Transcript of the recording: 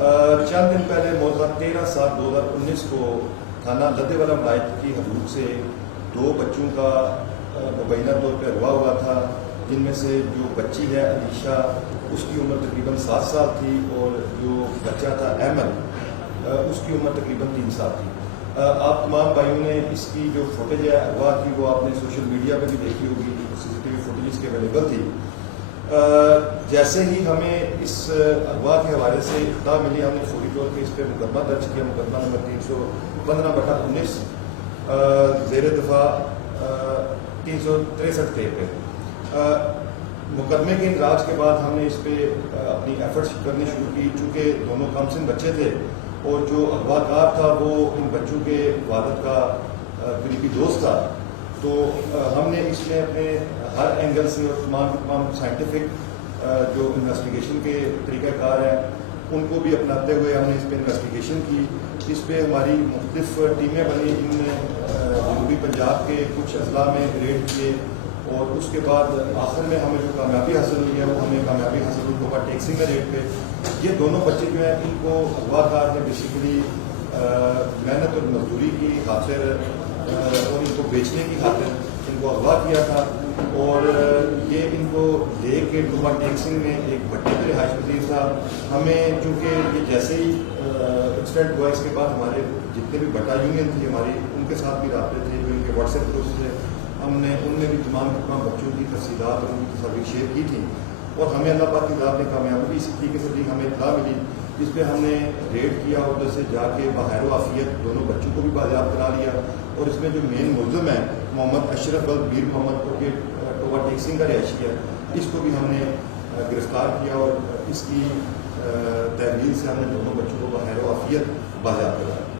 چند دن پہلے موضوع 13/7/2019 کو تھانہ لدھے والا ملائٹ کی حدود سے 2 بچوں کا مبینہ طور پہ اغوا ہوا تھا، جن میں سے جو بچی ہے علیشہ، اس کی عمر تقریباً 7 سال تھی، اور جو بچہ تھا احمد، اس کی عمر تقریباً 3 سال تھی۔ آپ تمام بھائیوں نے اس کی جو فوٹیج ہے اغوا کی، وہ آپ نے سوشل میڈیا پہ بھی دیکھی ہوگی، CCTV فوٹیج اس کی اویلیبل تھی۔ جیسے ہی ہمیں اس اغوا کے حوالے سے اطلاع ملی، ہم نے فوری طور پہ اس پہ مقدمہ درج کیا، مقدمہ نمبر 315/19 زیر دفاع 363 پہ۔ مقدمے کے اندراج کے بعد ہم نے اس پہ اپنی ایفرٹس کرنی شروع کی، چونکہ دونوں کم سن بچے تھے، اور جو اغوا کار تھا وہ ان بچوں کے والد کا قریبی دوست تھا، تو ہم نے اس میں اپنے ہر اینگل سے اور تمام سائنٹیفک جو انویسٹیگیشن کے طریقہ کار ہیں ان کو بھی اپناتے ہوئے ہم نے اس پہ انویسٹیگیشن کی۔ اس پہ ہماری مختلف ٹیمیں بنی، جن میں جنوبی پنجاب کے کچھ اضلاع میں ریڈ کیے، اور اس کے بعد آخر میں ہمیں جو کامیابی حاصل ہوئی ہے وہ ہمیں کامیابی حاصل ہوئی اوور ٹیکسنگ میں ریٹ پہ۔ یہ دونوں بچے جو ہیں ان کو اغوا کار نے بیسیکلی محنت اور مزدوری کی خاطر اور ان کو بیچنے کی خاطر ان کو اغوا کیا تھا، اور یہ ان کو لے کے اوور ٹیکسنگ میں ایک بھٹے پہ رہائش پذیر تھا۔ ہمیں چونکہ یہ جیسے ہی انسٹنٹ ہوا، اس کے بعد ہمارے جتنے بھی بٹا یونین تھی ہماری، ان کے ساتھ بھی رابطے تھے، جو ان کے واٹس ایپ گروپس تھے، ہم نے ان میں بھی تمام بچوں کی تفصیلات اور ان کی تصاویر شیئر کی تھی، اور ہمیں اللہ پاک کی ذات نے کامیابی اسی طریقے سے دی۔ ہمیں اطلاع ملی، جس پہ ہم نے ریڈ کیا، ادھر سے جا کے بخیر و عافیت دونوں بچوں کو بھی بازیاب کرا لیا، اور اس میں جو مین ملزم ہے محمد اشرف بیر محمد کو کہ اوور ٹیکسنگ کا رہائشی ہے، اس کو بھی ہم نے گرفتار کیا، اور اس کی تحویل سے ہم نے دونوں بچوں کو بخیر و عافیت بازیاب کرایا۔